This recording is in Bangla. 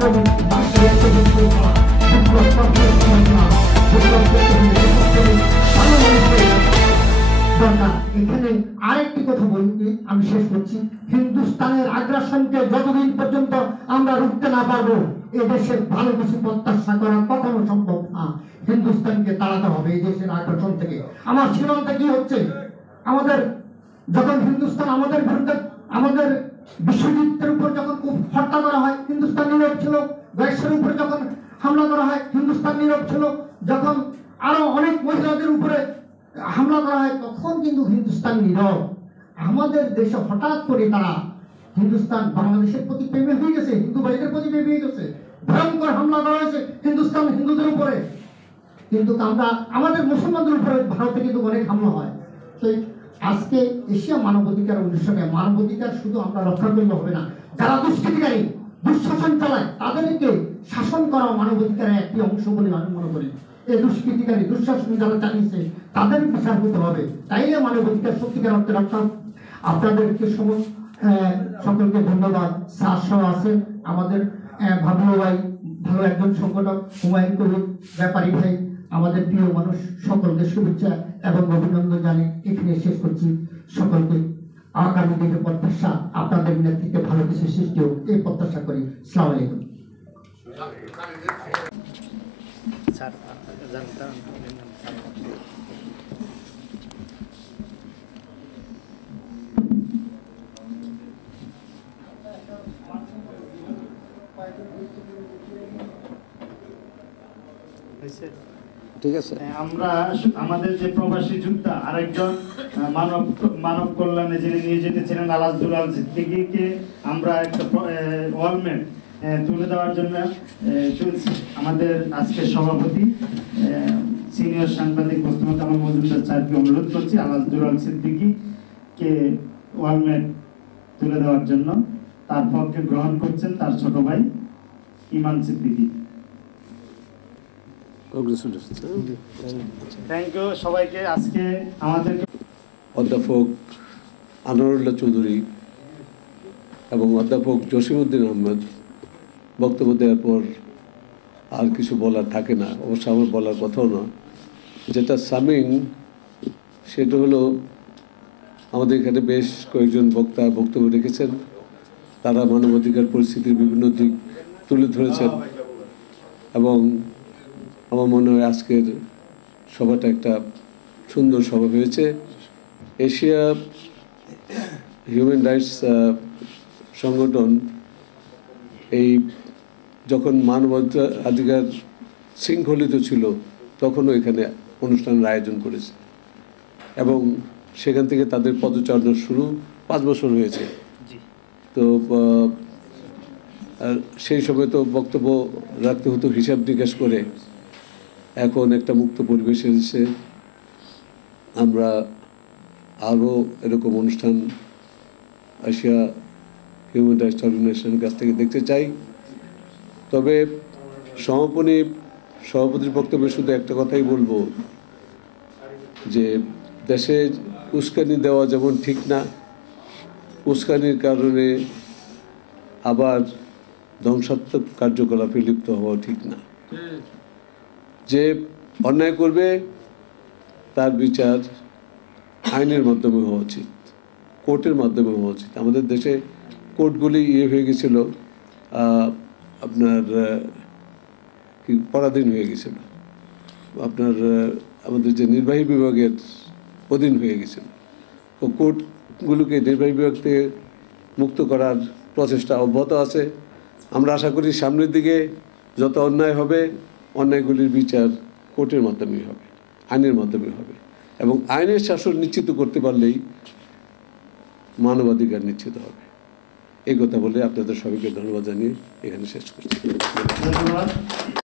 এখানে আরেকটি কথা বলতে আমি শেষ করছি, হিন্দুস্তানের আগ্রাসনকে যতদিন পর্যন্ত আমরা রুখতে না পারবো এ দেশের ভালো কিছু প্রত্যাশা করা কখনো সম্ভব না। হিন্দুস্তানকে তাড়াতে হবে এই দেশের আগ্রাসন থেকে। আমার সীমান্তে কি হচ্ছে, আমাদের যখন হিন্দুস্তান আমাদের বিরুদ্ধে আমাদের বিশ্বযুদ্ধের উপর যখন হত্যা করা হয় হিন্দুস্তান নীরব ছিল, গ্যাসের উপরে যখন হামলা করা হয় হিন্দুস্তান নীরব ছিল, যখন আরো অনেক মহিলাদের উপরে হামলা করা হয় তখন কিন্তু হিন্দুস্তান নীরব। আমাদের দেশে হঠাৎ করে তারা হিন্দুস্তান বাংলাদেশের প্রতি প্রেমে হয়ে গেছে, হিন্দু ভাইদের প্রতি প্রেমে হয়ে গেছে, ভয়ঙ্কর হামলা করা হয়েছে হিন্দুস্তান হিন্দুদের উপরে। কিন্তু আমরা আমাদের মুসলমানদের উপরে ভারতে কিন্তু অনেক হামলা হয়। সেই আজকে এশিয়া মানবাধিকার অনুষ্ঠানে মানবাধিকার শুধু আমরা রক্ষা করলে হবে না, যারা দুষ্কৃতিকারী দুঃশাসন চালায় তাদেরকে শাসন করা মানবাধিকারের একটি অংশ বলে আমি মনে করি। এই দুষ্কৃতিকারী দুঃশাসন যারা চালিয়েছে তাদের বিচার হতে হবে, তাইলে মানবাধিকার সত্যিকার অর্থে রক্ষা। আপনাদেরকে সকলকে ধন্যবাদ। স্যার আছে আমাদের ভাবলু ভাই, ভালো একজন সংগঠক, হুমায়ুন কবির, ব্যাপারী ভাই, আমাদের প্রিয় মানুষ, সকলকে শুভেচ্ছা এবং অভিনন্দন জানিয়ে এখানে শেষ করছি। সকলকে আগামী দিনে প্রত্যাশা আপনাদের নেতৃত্বে ভালো কিছু সৃষ্টি হোক এই প্রত্যাশা করি। আসসালামু আলাইকুম। ঠিক আছে, আমরা আমাদের যে প্রবাসী যোদ্ধা আরেকজন মানব কল্যাণে যিনি নিয়ে যেতেছিলেন আলাজুল আল সিদ্দিকীকে আমরা একটা ওয়ালমেট তুলে দেওয়ার জন্য আমাদের আজকের সভাপতি সিনিয়র সাংবাদিক মোস্তফা কামাল মজুমদার সাহেবকে অনুরোধ করছি আলাজুল আল সিদ্দিকীকে ওয়ালমেট তুলে দেওয়ার জন্য। তার পক্ষে গ্রহণ করছেন তার ছোট ভাই ইমান সিদ্দিকী। থ্যাংক ইউ সবাইকে। আজকে আমাদের অধ্যাপক আনোয়ারুল্লাহ চৌধুরী এবং অধ্যাপক জসিমউদ্দিন আহমেদ বক্তব্য দেওয়ার পর আর কিছু বলার থাকে না, অবশ্য আমার বলার কথাও না। যেটা সামিং সেটা হলো আমাদের এখানে বেশ কয়েকজন বক্তা বক্তব্য রেখেছেন, তারা মানবাধিকার পরিস্থিতির বিভিন্ন দিক তুলে ধরেছেন এবং আমার মনে হয় আজকের সভাটা একটা সুন্দর সভা হয়েছে। এশিয়া হিউম্যান রাইটস সংগঠন এই যখন মানবাধিকার শৃঙ্খলিত ছিল তখনও এখানে অনুষ্ঠানের আয়োজন করেছে এবং সেখান থেকে তাদের পদচারণা শুরু 5 বছর হয়েছে। তো সেই সময় তো বক্তব্য রাখতে হতো হিসাব নিকাশ করে, এখন একটা মুক্ত পরিবেশ এসেছে। আমরা আরও এরকম অনুষ্ঠান এশিয়া হিউম্যান রাইটস অর্গানাইজেশনের কাছ থেকে দেখতে চাই। তবে সভাপতির বক্তব্যে শুধু একটা কথাই বলবো যে দেশে উস্কানি দেওয়া যেমন ঠিক না, উস্কানির কারণে আবার ধ্বংসাত্মক কার্যকলাপে লিপ্ত হওয়া ঠিক না। যে অন্যায় করবে তার বিচার আইনের মাধ্যমে হওয়া উচিত, কোর্টের মাধ্যমে হওয়া উচিত। আমাদের দেশে কোর্টগুলি হয়ে গেছিল আপনার কি পরাধীন হয়ে গেছিল, আপনার আমাদের যে নির্বাহী বিভাগের অধীন হয়ে গেছিল। ও কোর্টগুলোকে নির্বাহী বিভাগ থেকে মুক্ত করার প্রচেষ্টা অব্যাহত আছে। আমরা আশা করি সামনের দিকে যত অন্যায় হবে অন্যায়গুলির বিচার কোর্টের মাধ্যমেই হবে, আইনের মাধ্যমে হবে এবং আইনের শাসন নিশ্চিত করতে পারলেই মানবাধিকার নিশ্চিত হবে। এই কথা বলে আপনাদের সবাইকে ধন্যবাদ জানিয়ে এখানে শেষ করছি। ধন্যবাদ।